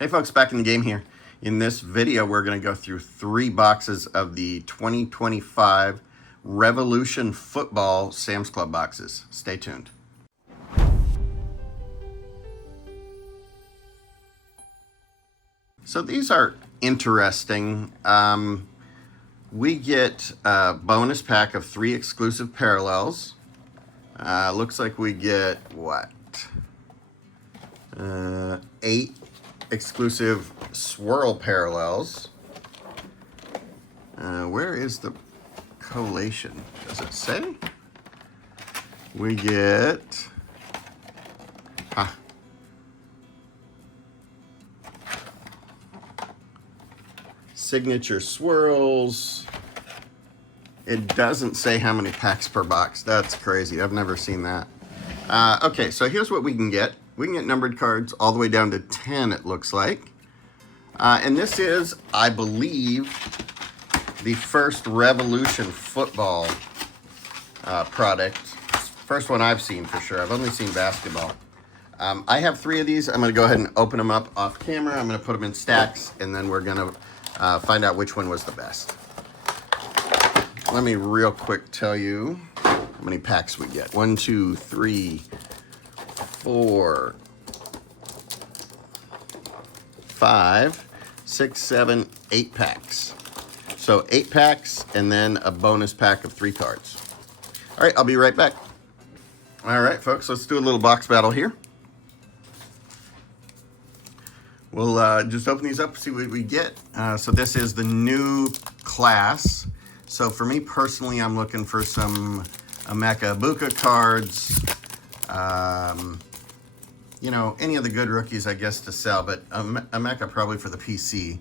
Hey folks, back in the game here. In this video, we're going to go through 3 boxes of the 2025 Revolution Football Sam's Club boxes. Stay tuned. So these are interesting. We get a bonus pack of 3 exclusive parallels. Looks like we get, what? 8 exclusive swirl parallels. Where is the collation? Does it say? We get signature swirls. It doesn't say how many packs per box. That's crazy. I've never seen that. Okay, so here's what we can get. We can get numbered cards all the way down to 10, it looks like. And this is, I believe, the first Revolution Football product. First one I've seen for sure. I've only seen basketball. I have 3 of these. I'm going to go ahead and open them up off camera. I'm going to put them in stacks, and then we're going to find out which one was the best. Let me real quick tell you how many packs we get. 1, 2, 3, 4, 5, 6, 7, 8 packs. So 8 packs and then a bonus pack of 3 cards. All right, I'll be right back. All right, folks, let's do a little box battle here. We'll just open these up, see what we get. So this is the new class. So for me personally, I'm looking for some Emeka Ibuka cards. You know, any of the good rookies, I guess, to sell, but Emeka probably for the PC.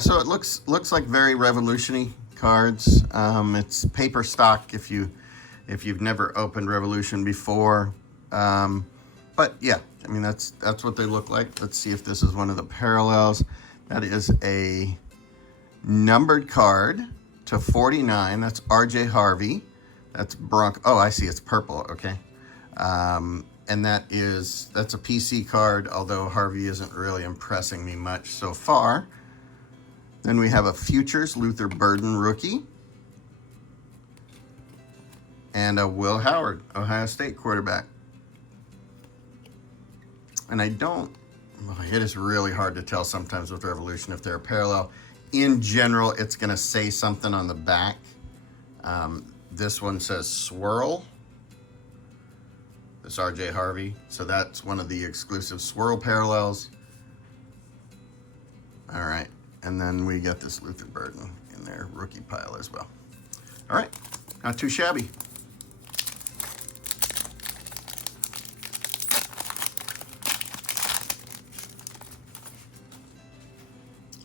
So it looks like very revolutionary cards. It's paper stock if you've never opened Revolution before. But yeah, I mean that's what they look like. Let's see if this is one of the parallels. That is a numbered card to 49. That's RJ Harvey. That's Broncos. Oh, I see. It's purple. Okay. And that's a PC card, although Harvey isn't really impressing me much so far. Then we have a Futures Luther Burden rookie. And a Will Howard, Ohio State quarterback. And it is really hard to tell sometimes with Revolution if they're a parallel. In general, it's going to say something on the back. This one says swirl. This RJ Harvey. So that's one of the exclusive swirl parallels. All right. And then we got this Luther Burden in their rookie pile as well. All right. Not too shabby.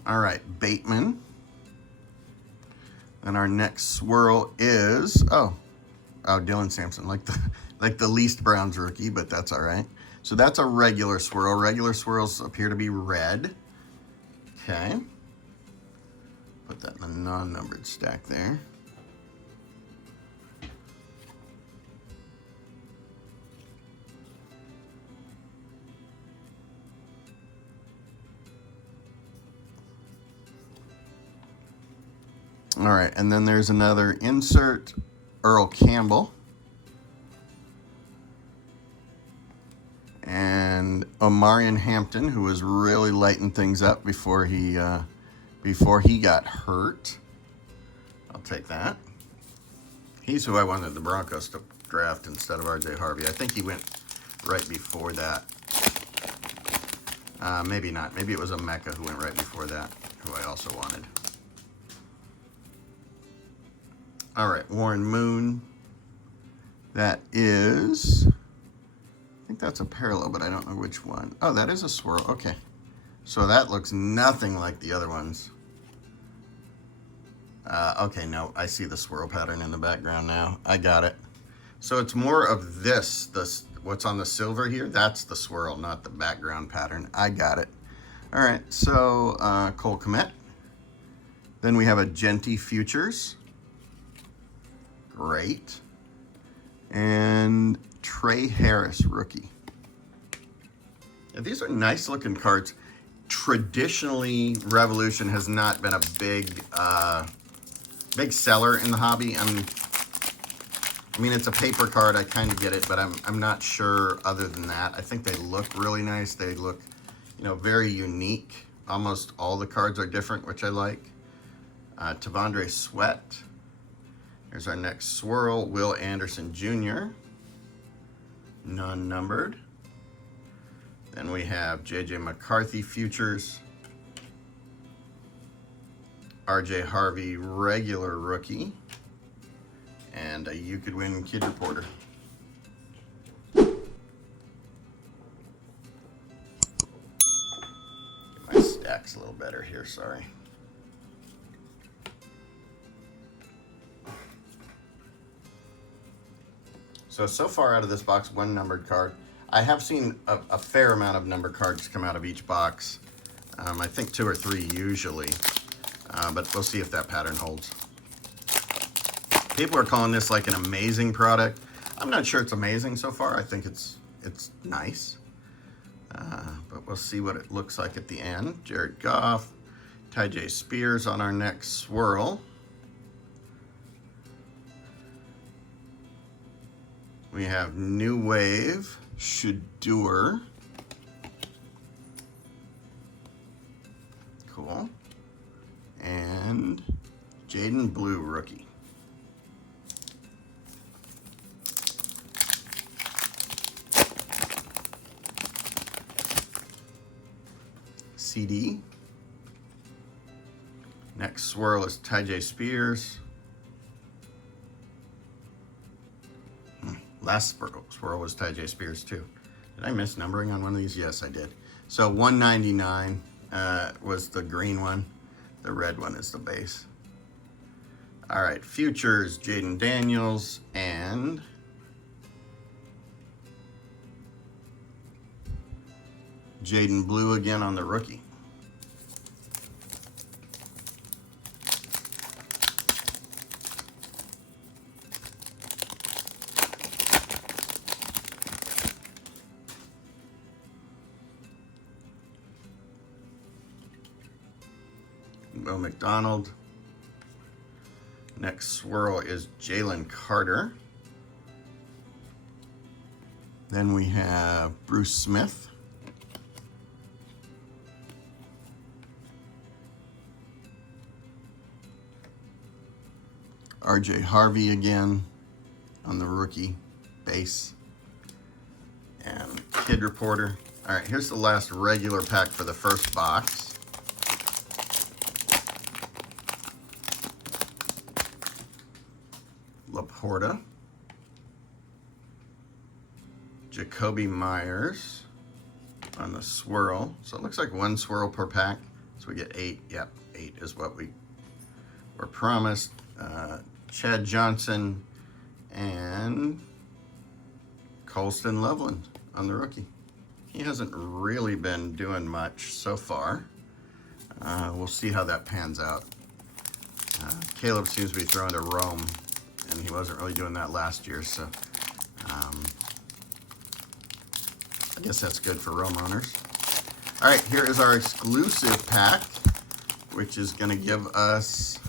All right, Bateman. And our next swirl is, Dylan Sampson, like the least Browns rookie, but that's all right. So that's a regular swirl. Regular swirls appear to be red. Okay. Put that in the non-numbered stack there. All right, and then there's another insert, Earl Campbell. And Omarion Hampton, who was really lighting things up before he got hurt. I'll take that. He's who I wanted the Broncos to draft instead of RJ Harvey. I think he went right before that. Maybe not. Maybe it was Emeka who went right before that, who I also wanted. All right, Warren Moon. That is, I think that's a parallel, but I don't know which one. Oh, that is a swirl. Okay. So that looks nothing like the other ones. Okay, no, I see the swirl pattern in the background now. I got it. So it's more of this, what's on the silver here, that's the swirl, not the background pattern. I got it. All right, so Cole Kmet. Then we have a Genty Futures. Great. And Trey Harris, rookie. Yeah, these are nice looking cards. traditionally, Revolution has not been a big seller in the hobby. I mean, it's a paper card. I kind of get it, but I'm not sure other than that. I think they look really nice. They look, you know, very unique. Almost all the cards are different, which I like. Tavondre Sweat. Here's our next swirl. Will Anderson Jr. Non-numbered. Then we have J.J. McCarthy Futures. R.J. Harvey regular rookie. And a You Could Win Kid Reporter. Get my stacks a little better here, sorry. So far out of this box, one numbered card. I have seen a fair amount of numbered cards come out of each box. I think 2 or 3 usually, but we'll see if that pattern holds. People are calling this like an amazing product. I'm not sure it's amazing so far. I think it's nice, but we'll see what it looks like at the end. Jared Goff, Ty J. Spears on our next swirl. We have New Wave, Shador. Cool. And Jaden Blue, rookie. CD. Next swirl is Ty J. Spears. Last swirl was Ty J. Spears too. Did I miss numbering on one of these? Yes, I did. So 199 was the green one. The red one is the base. All right, futures, Jaden Daniels and Jaden Blue again on the rookie. Will McDonald. Next swirl is Jalen Carter. Then we have Bruce Smith. R.J. Harvey again on the rookie base. And Kid Reporter. All right, here's the last regular pack for the first box. Laporta, Jacoby Myers on the swirl. So it looks like 1 swirl per pack. So we get 8. Yep, 8 is what we were promised. Chad Johnson and Colston Loveland on the rookie. He hasn't really been doing much so far. We'll see how that pans out. Caleb seems to be throwing to Rome, and he wasn't really doing that last year, so I guess that's good for Rome owners. All right, here is our exclusive pack, which is going to give us,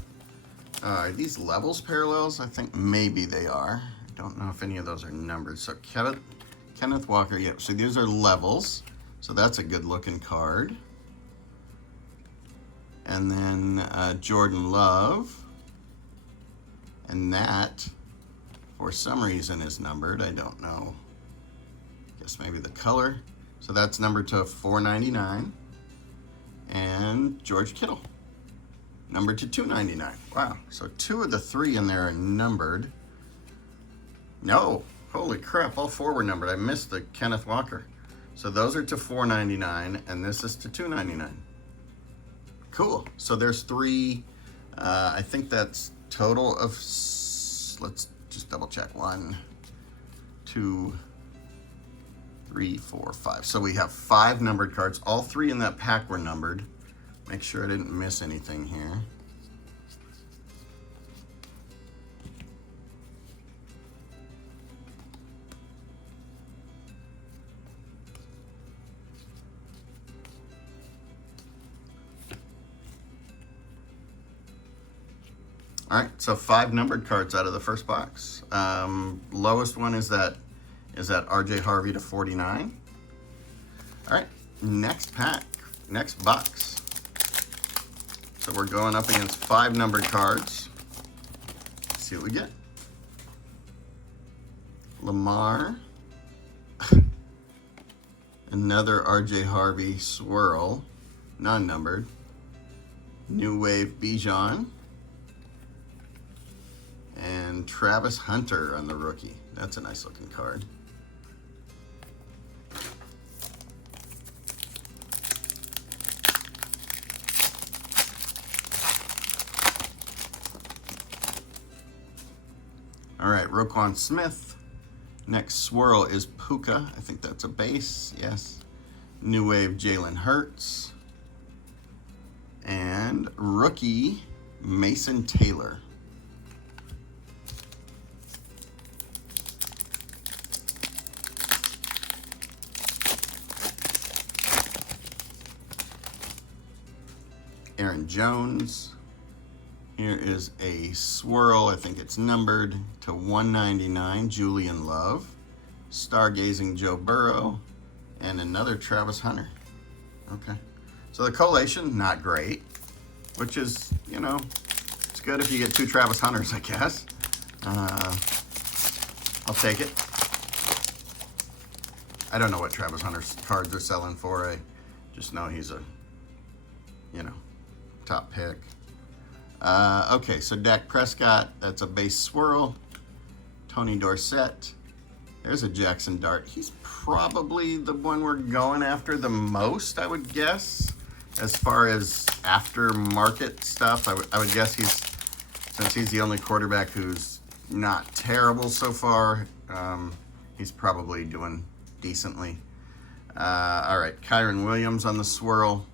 are these levels parallels? I think maybe they are. I don't know if any of those are numbered. So Kenneth Walker, yep. So these are levels. So that's a good looking card. And then Jordan Love. And that, for some reason, is numbered. I don't know. Guess maybe the color. So that's numbered to 499. And George Kittle, numbered to 299. Wow. So 2 of the 3 in there are numbered. No. Holy crap. All 4 were numbered. I missed the Kenneth Walker. So those are to 499, and this is to 299. Cool. So there's 3. I think that's total of, let's just double check. 1, 2, 3, 4, 5. So we have 5 numbered cards. All 3 in that pack were numbered. Make sure I didn't miss anything here. All right, so 5 numbered cards out of the first box. Lowest one is that RJ Harvey to 49. All right, next pack, next box. So we're going up against 5 numbered cards. Let's see what we get. Lamar. Another RJ Harvey swirl, non-numbered. New Wave Bijan. And Travis Hunter on the rookie. That's a nice looking card. All right, Roquan Smith. Next swirl is Puka. I think that's a base, yes. New Wave Jalen Hurts. And rookie Mason Taylor. Aaron Jones. Here is a swirl, I think it's numbered to 199, Julian Love. Stargazing Joe Burrow. And another Travis Hunter. Okay. So the collation, not great. Which is, you know, it's good if you get 2 Travis Hunters, I guess. I'll take it. I don't know what Travis Hunter's cards are selling for. I just know he's a, you know, top pick. Okay, so Dak Prescott, that's a base swirl. Tony Dorsett. There's a Jackson Dart. He's probably the one we're going after the most, I would guess. As far as aftermarket stuff, I would guess since he's the only quarterback who's not terrible so far, he's probably doing decently. All right, Kyron Williams on the swirl.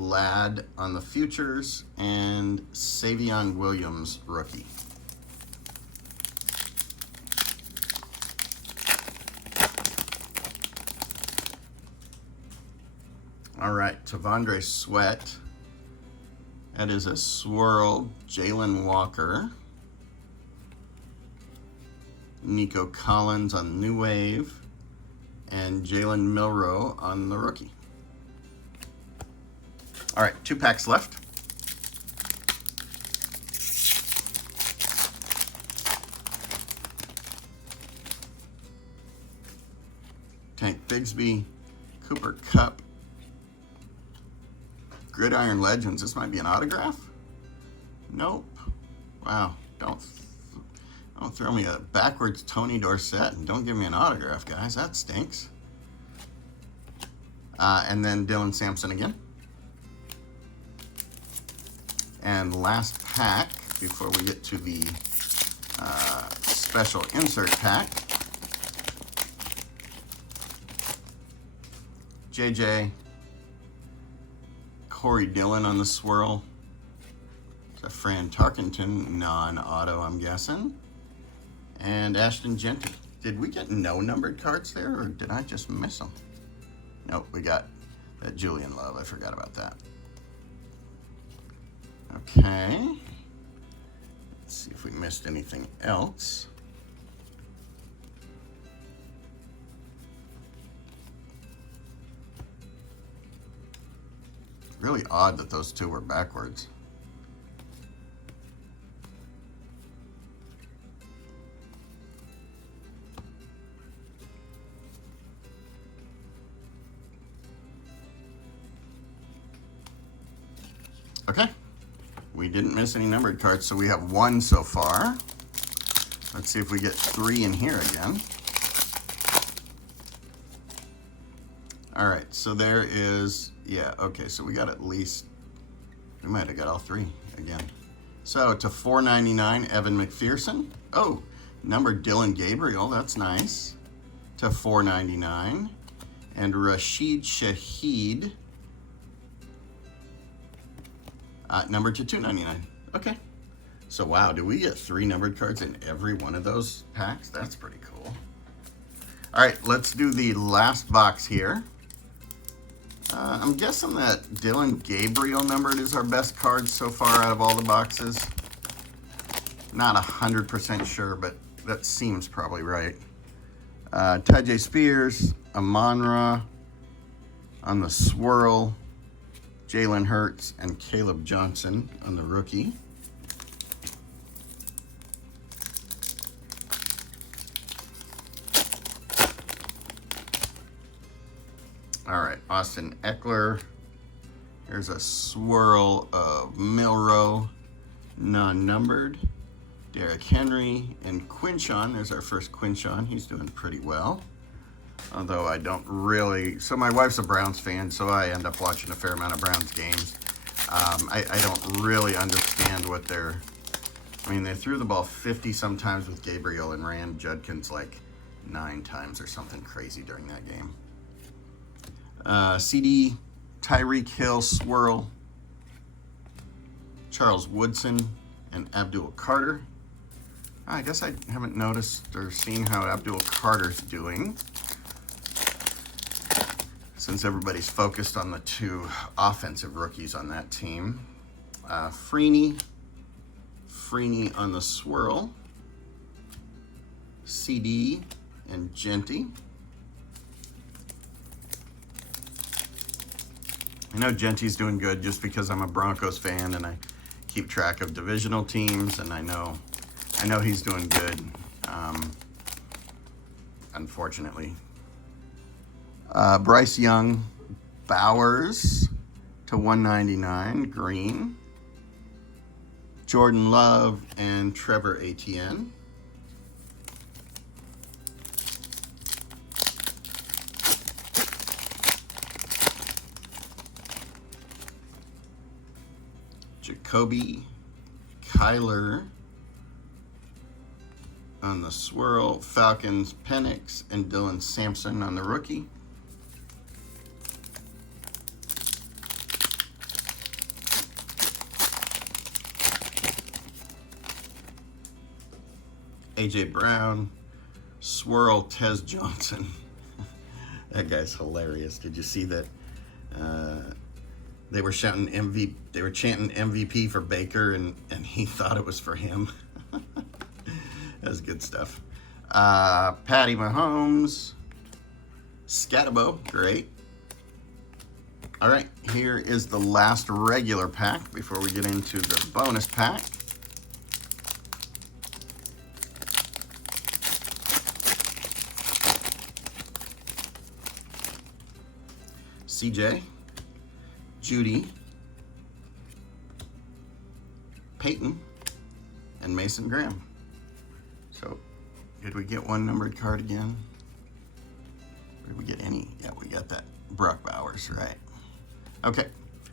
Ladd on the futures, and Savion Williams rookie. All right, Tavondre Sweat. That is a swirl. Jalen Walker. Nico Collins on New Wave. And Jalen Milroe on the rookie. All right, 2 packs left. Tank Bigsby, Cooper Kupp, Gridiron Legends. This might be an autograph? Nope. Wow, don't throw me a backwards Tony Dorsett and don't give me an autograph, guys. That stinks. And then Dylan Sampson again. And last pack, before we get to the special insert pack, JJ, Corey Dillon on the swirl. It's a Fran Tarkenton non-auto, I'm guessing. And Ashton Genty. Did we get no numbered cards there, or did I just miss them? Nope, we got that Julian Love. I forgot about that. Okay. Let's see if we missed anything else. Really odd that those 2 were backwards. Okay. We didn't miss any numbered cards, so we have 1 so far. Let's see if we get 3 in here again. All right, so there is, yeah, okay, so we got at least, we might have got all 3 again. So to 499, Evan McPherson. Oh, numbered Dylan Gabriel, that's nice. To 499. And Rashid Shaheed. Numbered to 299. Okay. So wow, do we get 3 numbered cards in every one of those packs? That's pretty cool. All right, let's do the last box here. I'm guessing that Dylan Gabriel numbered is our best card so far out of all the boxes. Not 100% sure, but that seems probably right. Tyjae Spears, Amon-Ra on the swirl, Jalen Hurts, and Caleb Johnson on the rookie. All right, Austin Eckler. Here's a swirl of Milroe, non-numbered. Derrick Henry and Quinshon. There's our first Quinshon. He's doing pretty well. Although I don't really, so my wife's a Browns fan, so I end up watching a fair amount of Browns games. I don't really understand what they're, I mean, they threw the ball 50 sometimes with Gabriel and ran Judkins like 9 times or something crazy during that game. CD, Tyreek Hill swirl, Charles Woodson, and Abdul Carter. I guess I haven't noticed or seen how Abdul Carter's doing, since everybody's focused on the 2 offensive rookies on that team. Freeney on the swirl, CD and Genty. I know Genty's doing good just because I'm a Broncos fan and I keep track of divisional teams, and I know he's doing good, unfortunately. Bryce Young, Bowers to 199, green. Jordan Love and Trevor Etienne. Jacoby, Kyler on the swirl, Falcons, Penix, and Dylan Sampson on the rookie. AJ Brown, swirl, Tez Johnson. That guy's hilarious. Did you see that? They were shouting MVP. They were chanting MVP for Baker, and he thought it was for him. That's good stuff. Patty Mahomes, Scatabo, great. All right, here is the last regular pack before we get into the bonus pack. CJ, Judy, Peyton, and Mason Graham. So, did we get one numbered card again? Did we get any? Yeah, we got that. Brock Bowers, right? Okay,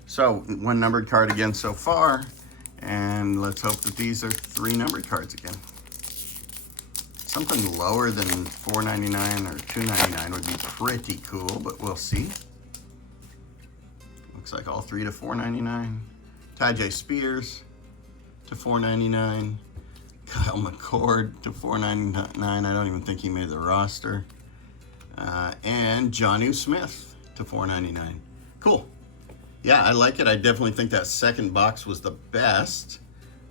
so 1 numbered card again so far, and let's hope that these are 3 numbered cards again. Something lower than $4.99 or $2.99 would be pretty cool, but we'll see. Looks like all 3 to $4.99. Tyjae Spears to $4.99. Kyle McCord to $4.99. I don't even think he made the roster. And Jonnu Smith to $4.99. Cool. Yeah, I like it. I definitely think that second box was the best.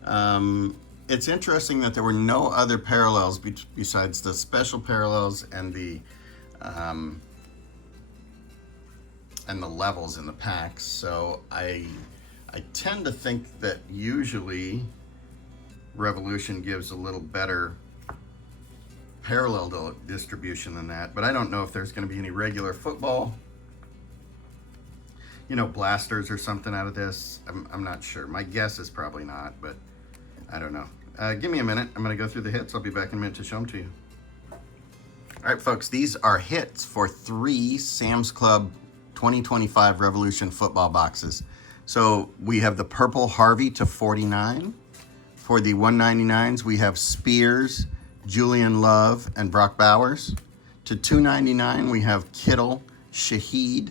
It's interesting that there were no other parallels besides the special parallels and the levels in the packs. So I tend to think that usually Revolution gives a little better parallel distribution than that, but I don't know if there's going to be any regular football, blasters or something out of this. I'm not sure. My guess is probably not, but I don't know. Give me a minute. I'm going to go through the hits. I'll be back in a minute to show them to you. All right, folks, these are hits for 3 Sam's Club 2025 Revolution football boxes. So we have the purple Harvey to 49. For the 199s, we have Spears, Julian Love, and Brock Bowers. To 299, we have Kittle, Shaheed.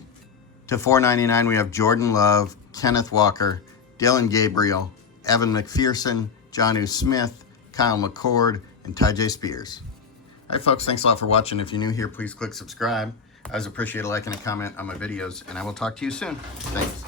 To 499, we have Jordan Love, Kenneth Walker, Dylan Gabriel, Evan McPherson, Jonnu Smith, Kyle McCord, and Tyjae Spears. All right, folks, thanks a lot for watching. If you're new here, please click subscribe. I always appreciate a like and a comment on my videos, and I will talk to you soon. Thanks.